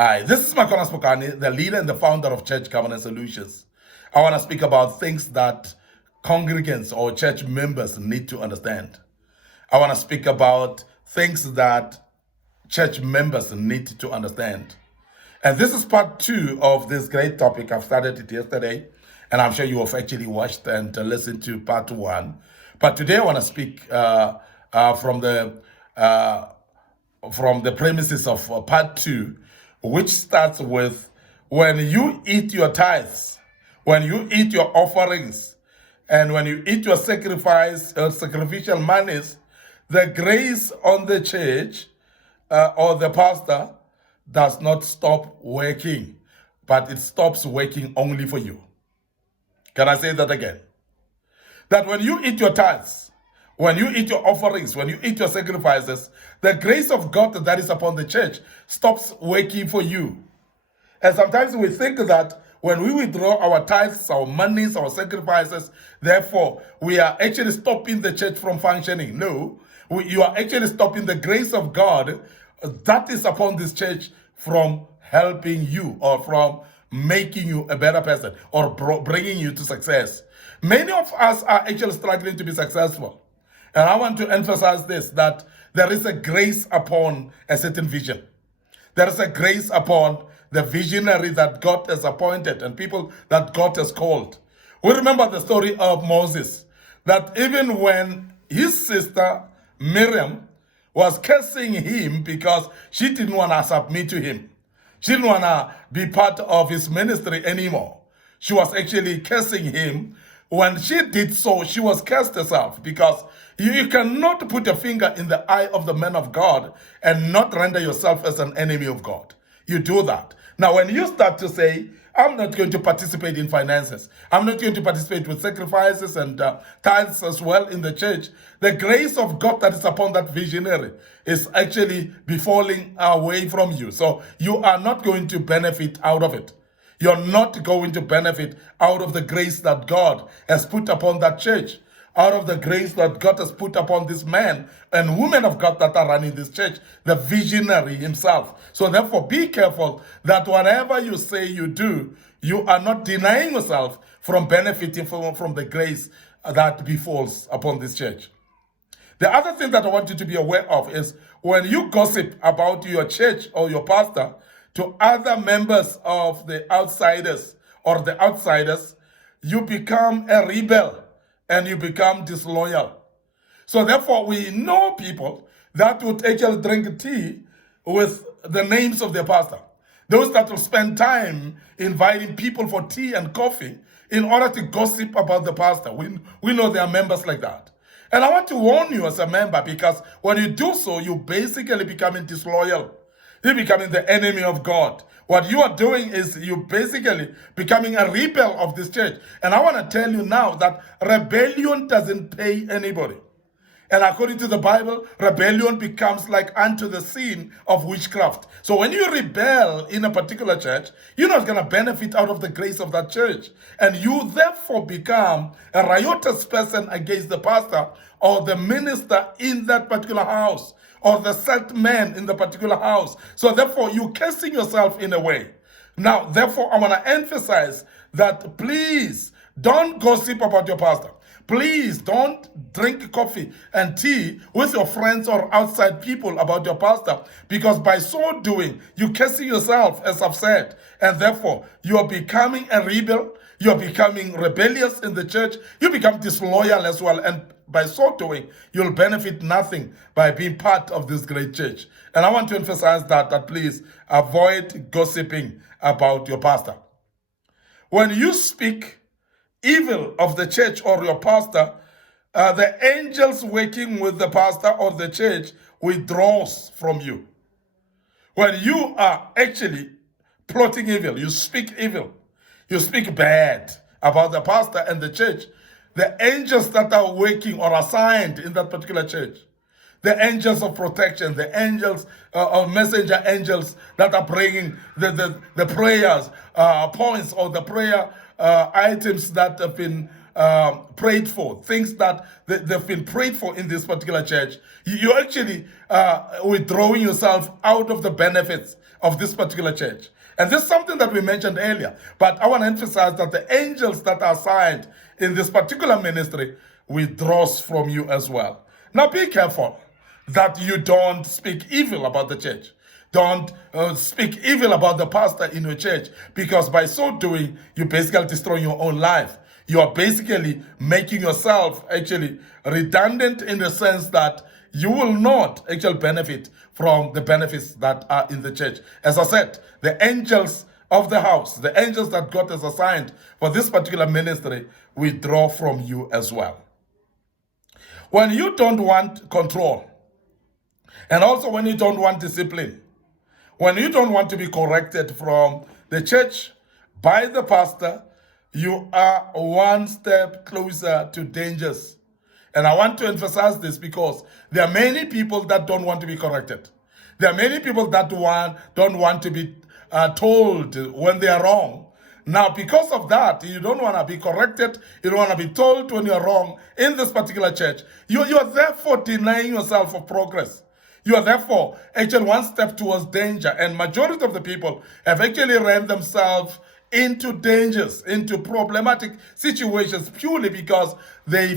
Hi, this is Makona Spokane, the leader and the founder of Church Governance Solutions. I want to speak about things that congregants or church members need to understand. I want to speak about things that church members need to understand. And this is part two of this great topic. I've started it yesterday, and I'm sure you have actually watched and listened to part one. But today I want to speak from the premises of part two, which starts with when you eat your tithes, when you eat your offerings, and when you eat your sacrificial monies, the grace on the church or the pastor does not stop working, but it stops working only for you. Can I say that again? That when you eat your tithes, when you eat your offerings, when you eat your sacrifices, the grace of God that is upon the church stops working for you. And sometimes we think that when we withdraw our tithes, our monies, our sacrifices, therefore we are actually stopping the church from functioning. No, you are actually stopping the grace of God that is upon this church from helping you or from making you a better person or bringing you to success. Many of us are actually struggling to be successful. And I want to emphasize this, that there is a grace upon a certain vision. There is a grace upon the visionary that God has appointed and people that God has called. We remember the story of Moses, that even when his sister Miriam was cursing him because she didn't want to submit to him, she didn't want to be part of his ministry anymore. She was actually cursing him. When she did so, she was cursed herself, because you cannot put a finger in the eye of the man of God and not render yourself as an enemy of God. You do that. Now, when you start to say, I'm not going to participate in finances, I'm not going to participate with sacrifices and tithes as well in the church, the grace of God that is upon that visionary is actually befalling away from you. So you are not going to benefit out of it. You're not going to benefit out of the grace that God has put upon that church, out of the grace that God has put upon this man and women of God that are running this church, the visionary himself. So therefore, be careful that whatever you say you do, you are not denying yourself from benefiting from the grace that befalls upon this church. The other thing that I want you to be aware of is when you gossip about your church or your pastor to other members of the outsiders or the outsiders, you become a rebel and you become disloyal. So therefore, we know people that would actually drink tea with the names of their pastor. Those that will spend time inviting people for tea and coffee in order to gossip about the pastor. We know there are members like that. And I want to warn you as a member, because when you do so, you basically becoming disloyal. You're becoming the enemy of God. What you are doing is you basically becoming a rebel of this church. And I want to tell you now that rebellion doesn't pay anybody. And according to the Bible, rebellion becomes like unto the sin of witchcraft. So when you rebel in a particular church, you're not going to benefit out of the grace of that church. And you therefore become a riotous person against the pastor or the minister in that particular house, or the set man in the particular house. So therefore, you're cursing yourself in a way. Now, therefore, I want to emphasize that please don't gossip about your pastor. Please don't drink coffee and tea with your friends or outside people about your pastor, because by so doing, you're cursing yourself, as I've said, and therefore, you're becoming a rebel, you're becoming rebellious in the church, you become disloyal as well, and by so doing, you'll benefit nothing by being part of this great church. And I want to emphasize that please avoid gossiping about your pastor. When you speak evil of the church or your pastor, the angels working with the pastor or the church withdraws from you. When you are actually plotting evil, you speak evil, you speak bad about the pastor and the church, the angels that are working or assigned in that particular church, the angels of protection, the angels or messenger angels that are bringing the prayers points or the prayer items that have been prayed for, things that they've been prayed for in this particular church, you're actually withdrawing yourself out of the benefits of this particular church. And this is something that we mentioned earlier. But I want to emphasize that the angels that are assigned in this particular ministry withdraws from you as well. Now be careful that you don't speak evil about the church. Don't speak evil about the pastor in your church, because by so doing, you basically destroy your own life. You are basically making yourself actually redundant in the sense that you will not actually benefit from the benefits that are in the church. As I said, the angels of the house, the angels that God has assigned for this particular ministry, withdraw from you as well. When you don't want control, and also when you don't want discipline, when you don't want to be corrected from the church by the pastor, you are one step closer to dangers. And I want to emphasize this because there are many people that don't want to be corrected. There are many people that don't want to be told when they are wrong. Now, because of that, you don't want to be corrected. You don't want to be told when you're wrong in this particular church. You are therefore denying yourself of progress. You are therefore actually one step towards danger. And majority of the people have actually ran themselves into dangers, into problematic situations purely because they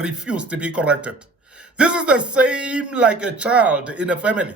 refuse to be corrected. This is the same like a child in a family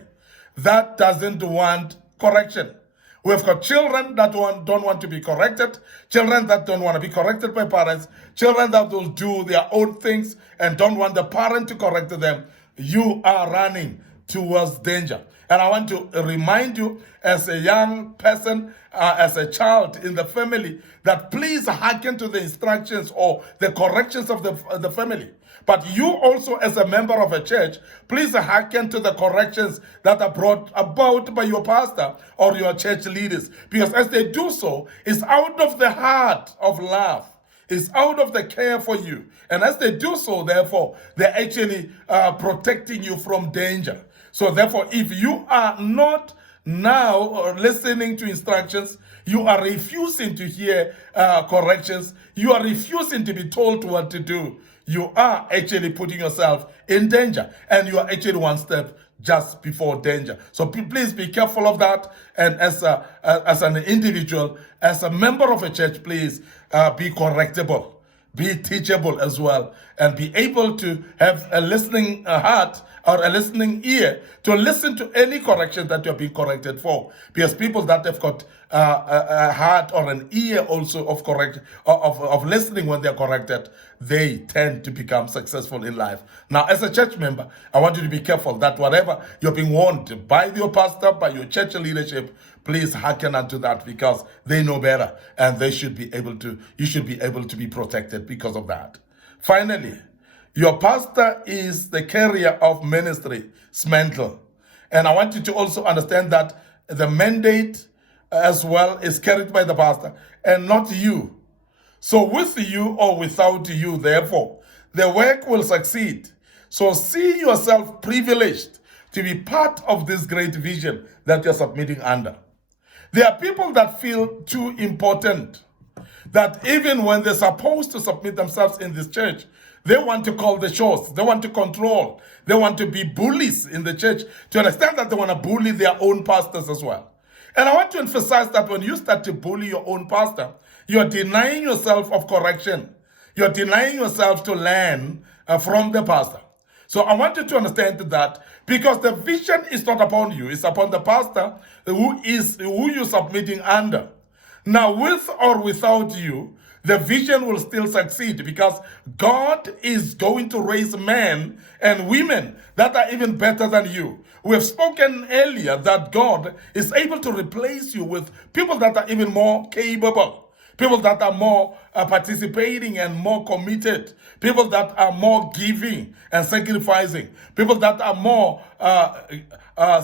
that doesn't want correction. We've got children that don't want to be corrected, children that don't want to be corrected by parents, children that will do their own things and don't want the parent to correct them. You are running towards danger. And I want to remind you as a young person, as a child in the family, that please hearken to the instructions or the corrections of the family. But you also as a member of a church, please hearken to the corrections that are brought about by your pastor or your church leaders. Because as they do so, it's out of the heart of love. It's out of the care for you. And as they do so, therefore, they're actually protecting you from danger. So therefore, if you are not now listening to instructions, you are refusing to hear corrections, you are refusing to be told what to do, you are actually putting yourself in danger. And you are actually one step just before danger. So please be careful of that. And as an individual, as a member of a church, please be correctable, be teachable as well, and be able to have a listening heart or a listening ear to listen to any correction that you're being corrected for. Because people that have got a heart or an ear also of listening when they're corrected, they tend to become successful in life. Now, as a church member, I want you to be careful that whatever you're being warned by your pastor, by your church leadership, please hearken unto that, because they know better and you should be able to be protected because of that. Finally, your pastor is the carrier of ministry's mantle. And I want you to also understand that the mandate as well is carried by the pastor and not you. So with you or without you, therefore, the work will succeed. So see yourself privileged to be part of this great vision that you're submitting under. There are people that feel too important, that even when they're supposed to submit themselves in this church, they want to call the shots. They want to control. They want to be bullies in the church to an extent that they want to bully their own pastors as well. And I want to emphasize that when you start to bully your own pastor, you're denying yourself of correction. You're denying yourself to learn from the pastor. So I want you to understand that, because the vision is not upon you, it's upon the pastor who you're submitting under. Now, with or without you, the vision will still succeed, because God is going to raise men and women that are even better than you. We have spoken earlier that God is able to replace you with people that are even more capable, people that are more participating and more committed, people that are more giving and sacrificing, people that are more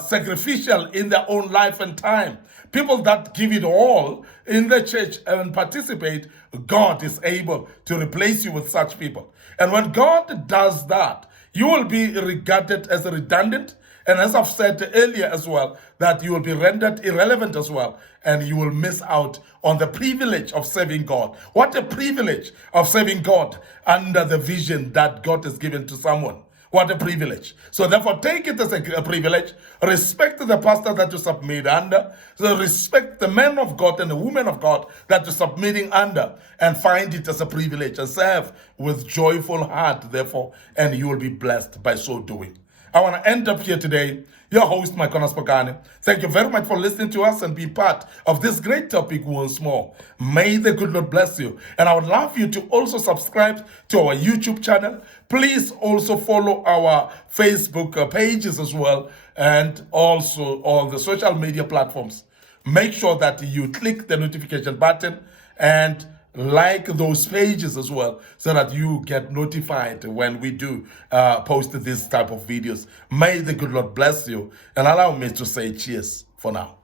sacrificial in their own life and time, people that give it all in the church and participate. God is able to replace you with such people. And when God does that, you will be regarded as redundant. And as I've said earlier as well, that you will be rendered irrelevant as well. And you will miss out on the privilege of serving God. What a privilege of serving God under the vision that God has given to someone. What a privilege. So therefore, take it as a privilege. Respect the pastor that you submit under. So respect the man of God and the woman of God that you're submitting under. And find it as a privilege. And serve with joyful heart, therefore. And you will be blessed by so doing. I want to end up here today. Your host, Mike Spokane. Thank you very much for listening to us and be part of this great topic once more. May the good Lord bless you. And I would love you to also subscribe to our YouTube channel. Please also follow our Facebook pages as well, and also all the social media platforms. Make sure that you click the notification button and like those pages as well, so that you get notified when we do post this type of videos. May the good Lord bless you, and allow me to say cheers for now.